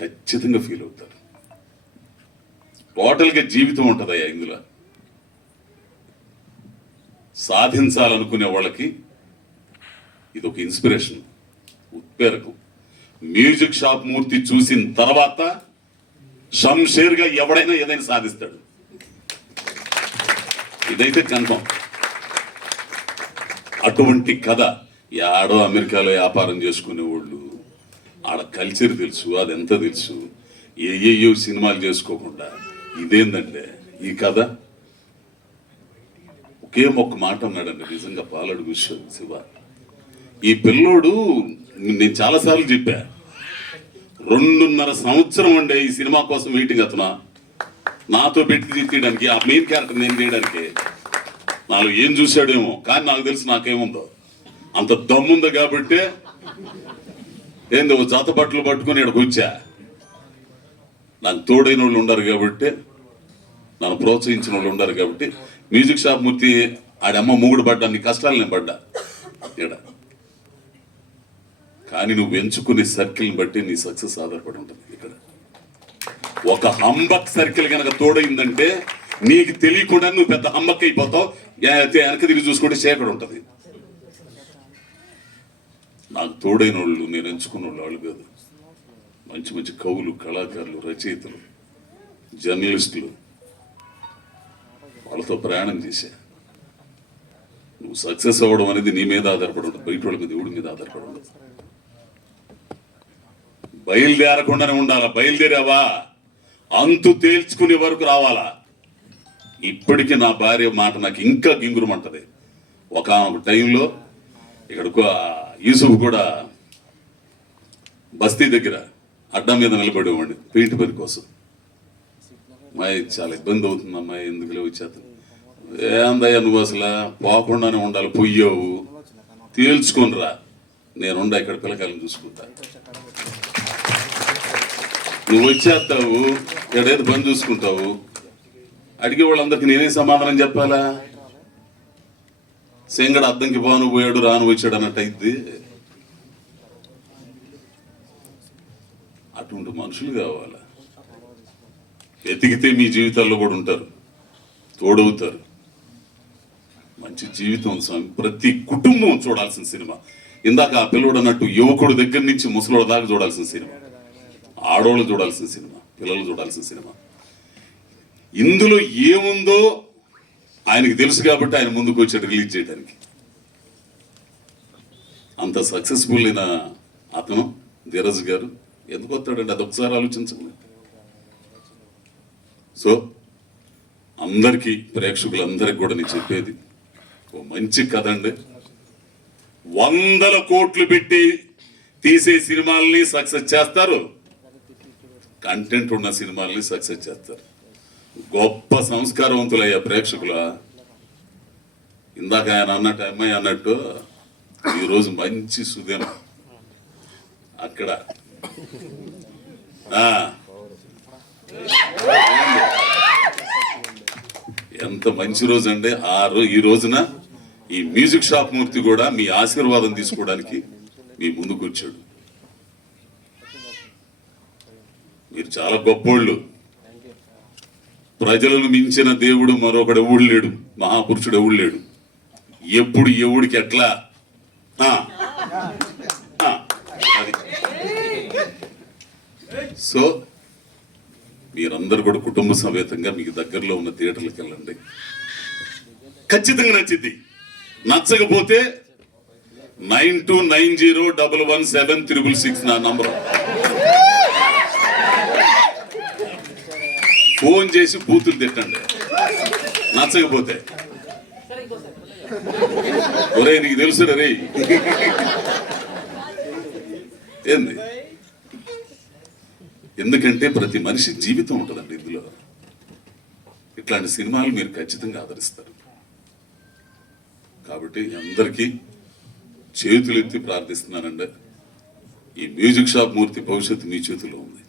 ఖచ్చితంగా ఫీల్ అవుతారు. టోటల్గా జీవితం ఉంటుందయ్యా ఇందులో. సాధించాలనుకునే వాళ్ళకి ఇది ఒక ఇన్స్పిరేషన్, ఉత్ప్రేరకం. మ్యూజిక్ షాప్ మూర్తి చూసిన తర్వాత షంషేర్గా ఎవడైనా ఏదైనా సాధిస్తాడు, ఇదైతే కన్ఫర్మ్. అటువంటి కథ ఆడో అమెరికాలో వ్యాపారం చేసుకునే వాళ్ళు, ఆడ కల్చర్ తెలుసు, అదెంత తెలుసు, ఏయో సినిమాలు చేసుకోకుండా ఇదేందంటే ఈ కథ. ఒకే ఒక్క మాట అన్నాడండి, నిజంగా పాలడుగు శివ. ఈ పిల్లోడు, నేను చాలాసార్లు చెప్పా, 2.5 సంవత్సరం అండి ఈ సినిమా కోసం వెయిటింగ్. అతను నాతో పెట్టి తీయడానికి, ఆ మెయిన్ క్యారెక్టర్ నేను చేయడానికి నాలో ఏం చూశాడేమో, కానీ నాకు తెలుసు నాకేముందో. అంత దమ్ముంది కాబట్టి ఏందో జాత బట్టలు పట్టుకుని ఇక్కడికి వచ్చా. నాకు తోడైన వాళ్ళు ఉండరు కాబట్టి, నన్ను ప్రోత్సహించిన వాళ్ళు ఉండరు కాబట్టి. మ్యూజిక్ షాప్ మూర్తి ఆడమ్మ మూగుడు పడ్డా, నీ కష్టాలు నేను పడ్డా ఇక్కడ. కానీ నువ్వు ఎంచుకునే సర్కిల్ని బట్టి నీ సక్సెస్ ఆధారపడి ఉంటుంది. ఇక్కడ ఒక హంబక్ సర్కిల్ కనుక తోడైందంటే నీకు తెలియకుండా నువ్వు పెద్ద హంబక్ అయిపోతావు. వెనక తిరిగి చూసుకుంటే చీకటి ఉంటుంది. నాకు తోడైన వాళ్ళు, నేను ఎంచుకున్న వాళ్ళు కాదు, మంచి మంచి కవులు, కళాకారులు, రచయితలు, జర్నలిస్టులు, వాళ్ళతో ప్రయాణం చేశా. నువ్వు సక్సెస్ అవ్వడం అనేది నీ మీద ఆధారపడి ఉంటుంది, బయట వాళ్ళ మీద, దేవుడి మీద ఆధారపడి ఉండదు. బయలుదేరకుండానే ఉండాలా. బయలుదేరావా అంతు తేల్చుకునే వరకు రావాలా. ఇప్పటికీ నా భార్య మాట నాకు ఇంకా గింగురమంటది. ఒక టైంలో ఇక్కడ యూసుఫ్ కూడా బస్తీ దగ్గర అడ్డం మీద నిలబడేవాడిని పెయింట్ పని కోసం. అమ్మాయి చాలా ఇబ్బంది అవుతుంది, అమ్మాయి ఎందుకులే వచ్చేస్తాను. ఏందయ్యా నువ్వు అసలు పోకుండానే ఉండాలి, పొయ్యావు, తేల్చుకొని రా, నేనుండా ఇక్కడ పిల్లకాయలను చూసుకుంటా. నువ్వు వచ్చేస్తావు, ఎక్కడైతే పని చూసుకుంటావు, అడిగే వాళ్ళందరికీ నేనే సమాధానం చెప్పాలా? సెంగడ అద్దంకి బాను పోయాడు, రాను వచ్చాడు అన్నట్టు అయింది. అటువంటి మనుషులు కావాలా. ఎతికితే మీ జీవితాల్లో కూడా ఉంటారు, తోడవుతారు. మంచి జీవితం స్వామి. ప్రతి కుటుంబం చూడాల్సిన సినిమా. ఇందాక ఆ పిల్లడు అన్నట్టు యువకుడు దగ్గర నుంచి ముసలోడు దాకా చూడాల్సిన సినిమా, ఆడోళ్ళు చూడాల్సిన సినిమా, పిల్లలు చూడాల్సిన సినిమా. ఇందులో ఏముందో ఆయనకి తెలుసు కాబట్టి ఆయన ముందుకు వచ్చాడు రిలీజ్ చేయడానికి. అంత సక్సెస్ఫుల్ అయిన అతను ధీరజ్ గారు ఎందుకు వస్తాడండి, అదొకసారి ఆలోచించండి. సో అందరికీ, ప్రేక్షకులందరికీ కూడా నేను చెప్పేది, ఓ మంచి కథ అండి. 100 కోట్లు పెట్టి తీసే సినిమాల్ని సక్సెస్ చేస్తారు, కంటెంట్ ఉన్న సినిమాల్ని సక్సెస్ చేస్తారు. గొప్ప సంస్కారవంతులయ్యా ప్రేక్షకుల. ఇందాక ఆయన అన్నట్టు, అమ్మాయి అన్నట్టు, ఈరోజు మంచి సుదినం అక్కడ. ఎంత మంచి రోజు అండి ఈ రోజున ఈ మ్యూజిక్ షాప్ మూర్తి కూడా మీ ఆశీర్వాదం తీసుకోవడానికి మీ ముందుకు వచ్చాడు. మీరు చాలా గొప్పోళ్ళు. ప్రజలను మించిన దేవుడు మరొకడు ఎవడు లేడు, మహాపురుషుడు ఎవడు లేడు. ఎప్పుడు ఎవడికి ఎట్లా అది. సో మీరందరూ కూడా కుటుంబ సమేతంగా మీకు దగ్గరలో ఉన్న థియేటర్లకు వెళ్ళండి. ఖచ్చితంగా నచ్చింది. నచ్చకపోతే 9290117366 నా నంబరు. ఫోన్ చేసి బూతులు తిట్టండి నచ్చకపోతే. ఒరే నీకు తెలుసు రే ఏంది. ఎందుకంటే ప్రతి మనిషి జీవితం ఉంటుందండి ఇందులో. ఇట్లాంటి సినిమాలు మీరు ఖచ్చితంగా ఆదరిస్తారు. కాబట్టి అందరికీ చేతులెత్తి ప్రార్థిస్తున్నానండి. ఈ మ్యూజిక్ షాప్ మూర్తి భవిష్యత్తు మీ చేతిలో ఉంది.